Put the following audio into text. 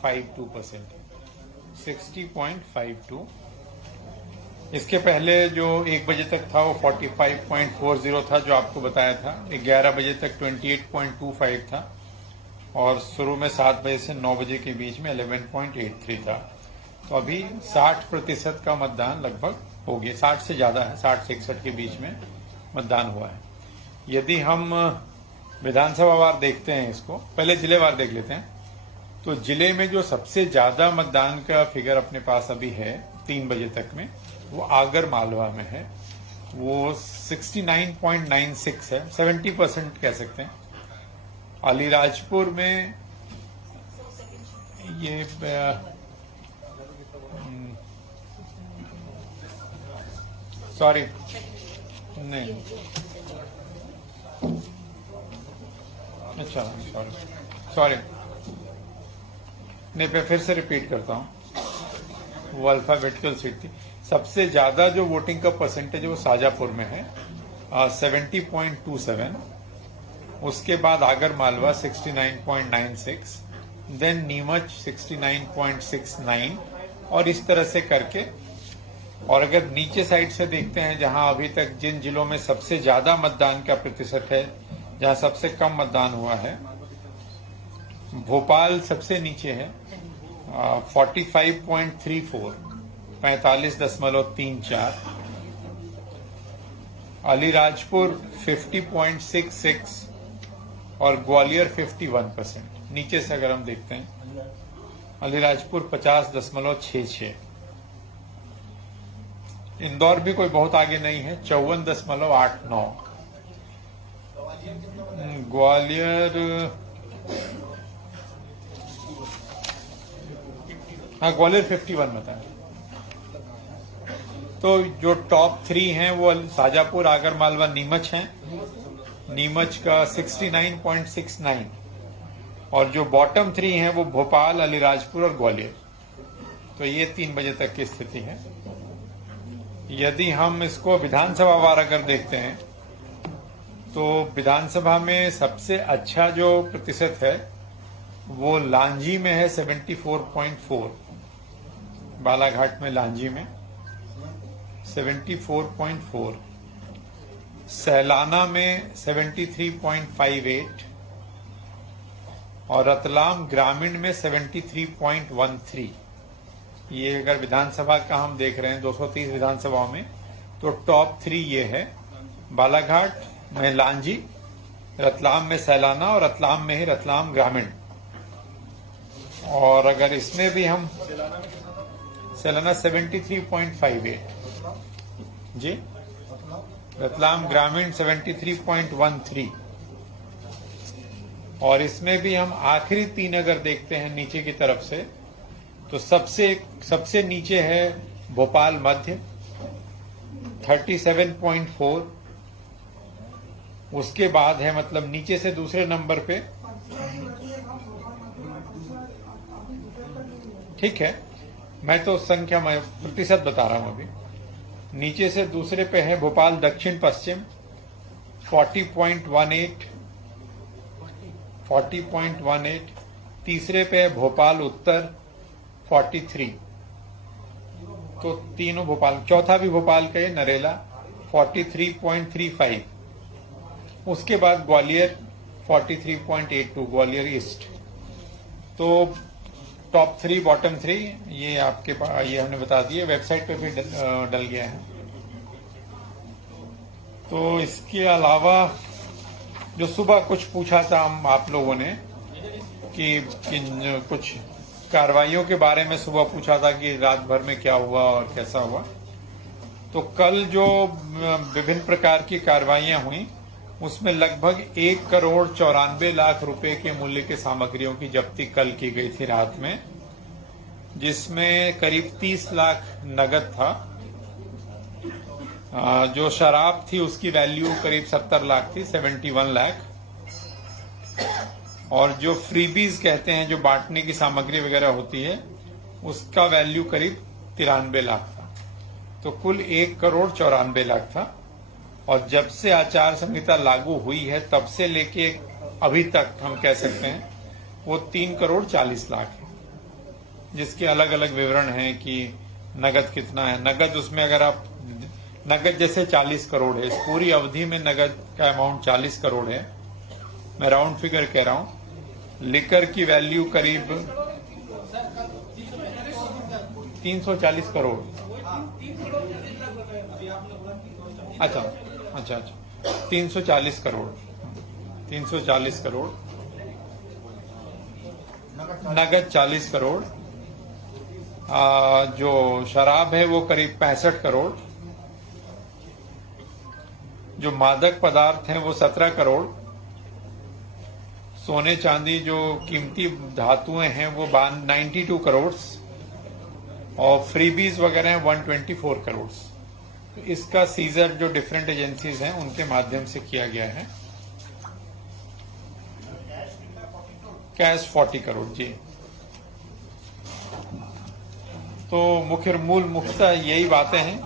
60.52%, 60.52। इसके पहले जो 1 बजे तक था वो 45.40 था, जो आपको बताया था। 11 बजे तक 28.25 था और शुरू में 7 बजे से 9 बजे के बीच में 11.83 था। तो अभी 60% का मतदान लगभग हो गया, 60 से ज्यादा है, 60 से 61 के बीच में मतदान हुआ है। यदि हम विधानसभा वार देखते हैं, इसको पहले जिलेवार देख लेते हैं, तो जिले में जो सबसे ज्यादा मतदान का फिगर अपने पास अभी है 3 बजे तक में, वो आगर मालवा में है। वो 69.96 है, 70% कह सकते हैं। अलीराजपुर में ये सॉरी नहीं, अच्छा सॉरी नहीं, मैं फिर से रिपीट करता हूँ। वो अल्फाबेटिकल सीट थी। सबसे ज्यादा जो वोटिंग का परसेंटेज है वो शाजापुर में है, 70.27। उसके बाद आगर मालवा 69.96, देन नीमच 69.69, और इस तरह से करके। और अगर नीचे साइड से देखते हैं, जहां अभी तक जिन जिलों में सबसे ज्यादा मतदान का प्रतिशत है, जहां सबसे कम मतदान हुआ है, भोपाल सबसे नीचे है 45.34, 45.34। अलीराजपुर 50.66 और ग्वालियर 51%। नीचे से अगर हम देखते हैं, अलीराजपुर 50.66। इंदौर भी कोई बहुत आगे नहीं है, 54.89। ग्वालियर, हाँ ग्वालियर 51 बताया। तो जो टॉप 3 हैं वो शाजापुर, आगर मालवा, नीमच हैं। नीमच का 69.69, और जो बॉटम 3 हैं वो भोपाल, अलीराजपुर और ग्वालियर। तो ये 3 बजे तक की स्थिति है। यदि हम इसको विधानसभा वार अगर देखते हैं, तो विधानसभा में सबसे अच्छा जो प्रतिशत है वो लांजी में है 74.4, बालाघाट में, लांजी में 74.4, सैलाना में 73.58 और रतलाम ग्रामीण में 73.13। ये अगर विधानसभा का हम देख रहे हैं 230 विधानसभाओं में, तो टॉप 3 ये है। बालाघाट में लांजी, रतलाम में सैलाना और रतलाम में ही रतलाम ग्रामीण। और अगर इसमें भी हम सैलाना 73.58 जी, रतलाम ग्रामीण 73.13। और इसमें भी हम आखिरी 3 अगर देखते हैं नीचे की तरफ से, तो सबसे नीचे है भोपाल मध्य 37.4। उसके बाद है, मतलब नीचे से दूसरे नंबर पे, ठीक है, मैं तो संख्या में प्रतिशत बता रहा हूं अभी। नीचे से दूसरे पे है भोपाल दक्षिण पश्चिम 40.18। तीसरे पे है भोपाल उत्तर 43। तो तीनों भोपाल, चौथा भी भोपाल का है नरेला 43.35। उसके बाद ग्वालियर 43.82, ग्वालियर ईस्ट। तो टॉप 3 बॉटम 3 ये आपके पास, ये हमने बता दिए, वेबसाइट पे भी डल गया है। तो इसके अलावा जो सुबह कुछ पूछा था हम आप लोगों ने कि कुछ कार्रवाइयों के बारे में सुबह पूछा था कि रात भर में क्या हुआ और कैसा हुआ। तो कल जो विभिन्न प्रकार की कार्रवाइयां हुई, उसमें लगभग 1,94,00,000 रुपए के मूल्य की सामग्रियों की जब्ती कल की गई थी रात में, जिसमें करीब 30 लाख नगद था। जो शराब थी उसकी वैल्यू करीब 70 लाख थी, 71 लाख। और जो फ्रीबीज कहते हैं, जो बांटने की सामग्री वगैरह होती है, उसका वैल्यू करीब 93 लाख था। तो कुल 1,94,00,000 था। और जब से आचार संहिता लागू हुई है तब से लेके अभी तक हम कह सकते हैं वो 3,40,00,000 है। जिसके अलग अलग विवरण हैं कि नगद कितना है। नगद उसमें अगर आप नगद जैसे 40 करोड़ है, इस पूरी अवधि में नगद का अमाउंट 40 करोड़ है, मैं राउंड फिगर कह रहा हूं। लिकर की वैल्यू करीब 340 करोड़। अच्छा अच्छा अच्छा 340 करोड़ 340 करोड़ नगद 40 करोड़। जो शराब है वो करीब 65 करोड़। जो मादक पदार्थ हैं वो 17 करोड़। सोने चांदी जो कीमती धातुएं हैं वो 92 करोड़ और फ्रीबीज वगैरह हैं 124 करोड़। तो इसका सीजर जो डिफरेंट एजेंसीज हैं उनके माध्यम से किया गया है। कैश 40 करोड़ जी। तो मुख्यतः यही बातें हैं।